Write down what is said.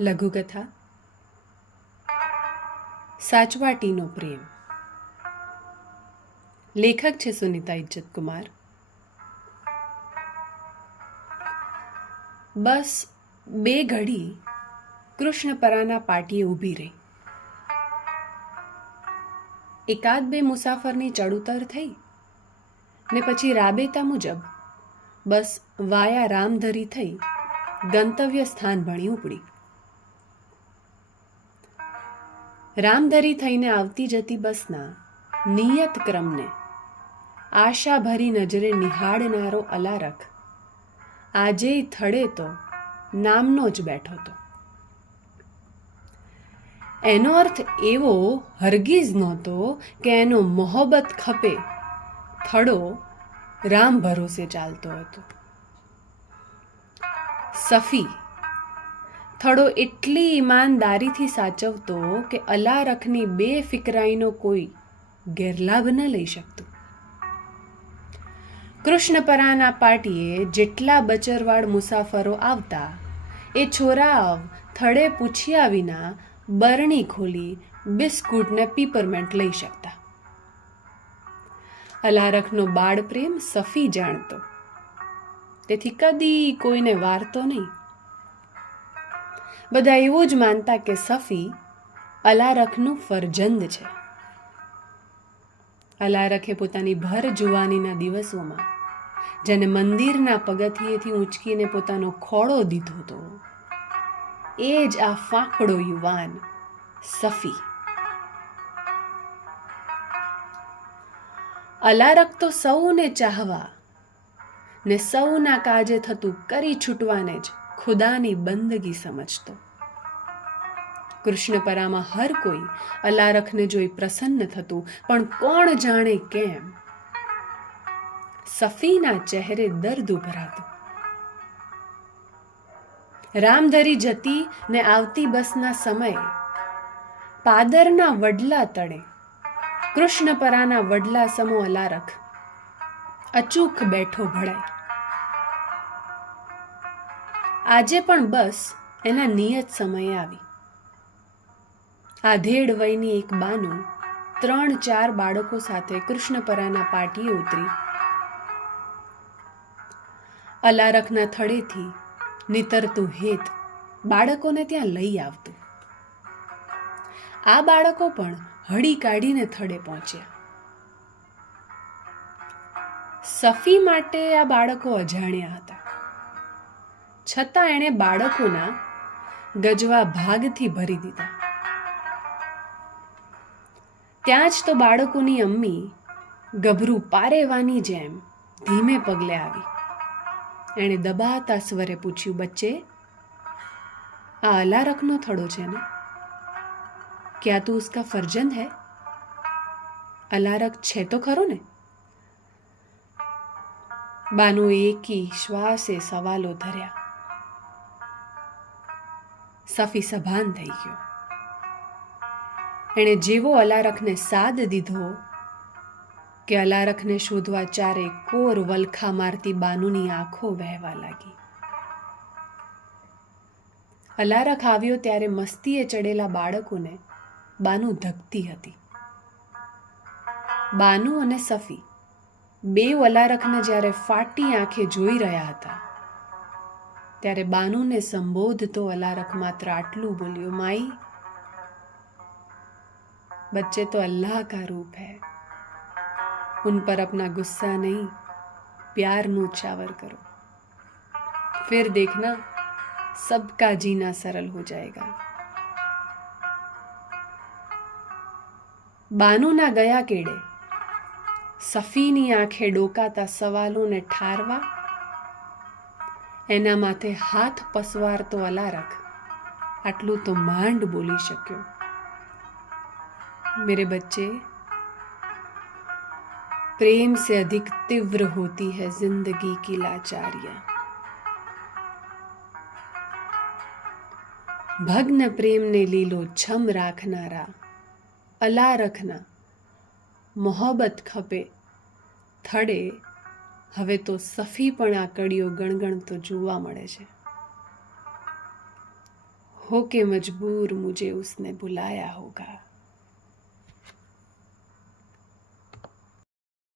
લઘુકથા સાચવાટીનો પ્રેમ. લેખક છે સુનીતા ઇજ્જતકુમાર. બસ બે ઘડી કૃષ્ણપરાના પાટીએ ઊભી રહી. એકાદ બે મુસાફરની ચડઉતર થઈ ને પછી રાબેતા મુજબ બસ વાયા રામધરી થઈ ગંતવ્ય સ્થાન ભણી ઉપડી. રામધરી થઈને આવતી જતી બસના નિયત ક્રમને આશાભરી નજરે નિહાળનારો અલારખ આજેય થડે તો નામનો જ બેઠો હતો. એનો અર્થ એવો હરગીઝ નહોતો કે એનો મોહબ્બત ખપે થડો રામ ભરોસે ચાલતો હતો. સફી થડો એટલી ઈમાનદારીથી સાચવતો કે અલારખની બેફિકરાઈનો કોઈ ગેરલાભ ન લઈ શકતું. કૃષ્ણપરાના પાટીએ જેટલા બચરવાડ મુસાફરો આવતા એ છોરાવ થડે પૂછ્યા વિના બરણી ખોલી બિસ્કુટ ને પીપરમેન્ટ લઈ શકતા. અલારખનો બાળ પ્રેમ સફી જાણતો, તેથી કદી કોઈને વારતો નહીં. બધા એવું જ માનતા કે સફી અલારખનું ફરજંદ છે. અલારખે પોતાની ભર જુવાનીના દિવસોમાં જેને મંદિરના પગથિયેથી ઊંચકીને પોતાનો ખોળો દીધો હતો એ જ આ ફાંકડો યુવાન સફી. અલારખ તો સૌને ચાહવા ને સૌના કાજે થતું કરી છૂટવાને જ ખુદાની બંદગી સમજતો. કૃષ્ણપરામાં હર કોઈ અલારખને જોઈ પ્રસન્ન થતું, પણ કોણ જાણે કેમ સફીના ચહેરે દર્દ ઉભરાતું. રામધરી જતી ને આવતી બસના સમયે પાદરના વડલા તળે કૃષ્ણપરાના વડલા સમો અલારખ અચૂક બેઠો ભળાય. આજે પણ બસ એના નિયત સમયે આવી. આધેડ વયની એક બાનું 3-4 બાળકો સાથે કૃષ્ણપરાના પાટીએ ઉતરી અલારખના થડેથી નીતરતું હેત બાળકોને ત્યાં લઈ આવતું. આ બાળકો પણ હળી કાઢીને થડે પહોંચ્યા. સફી માટે આ બાળકો અજાણ્યા હતા, છતાં એણે બાળકોના ગજવા ભાગથી ભરી દીધા. ત્યાં જ તો બાળકોની અમ્મી ગભરું પારેવાની જેમ ધીમે પગલે આવી. એણે દબાતા સ્વરે પૂછ્યું, બચ્ચે, આ અલારખનો થડો છે ને? ક્યા તું ઉસકા ફરજંદ હૈ? અલારખ છે તો ખરો ને? બાનો એકી શ્વાસે સવાલો ધર્યા. સફી સભાન થઈ ગયો. એણે જેવો અલારખને સાદ દીધો કે અલારખને શોધવા ચારે કોર વલખા મારતી બાનુની આંખો વહેવા લાગી. અલારખ આવ્યો ત્યારે મસ્તીએ ચડેલા બાળકોને બાનુ ધકતી હતી. બાનુ અને સફી બેઉ અલારખને જ્યારે ફાટી આંખે જોઈ રહ્યા હતા ત્યારે બાનુને સંબોધતો અલારખ માત્ર આટલું બોલ્યો, માઈ, बच्चे तो अल्लाह का रूप है, उन पर अपना गुस्सा नहीं प्यार नूछावर करो, फिर देखना सबका जीना सरल हो जाएगा. બાનુના ગયા કેડે સફીની આંખે ડોકાતા સવાલોને ઠારવા એના માથે હાથ પસવારતો અલારખ આટલું તો માંડ બોલી શક્યો, मेरे बच्चे, प्रेम से अधिक तीव्र होती है जिंदगी की लाचारियां. भग्न प्रेम ने लीलो छम राखनारा अलारखना मोहब्बत खपे थड़े હવે તો સફી પણ આ કડીઓ ગણગણતો જોવા મળે છે. होके मजबूर मुझे उसने बुलाया होगा।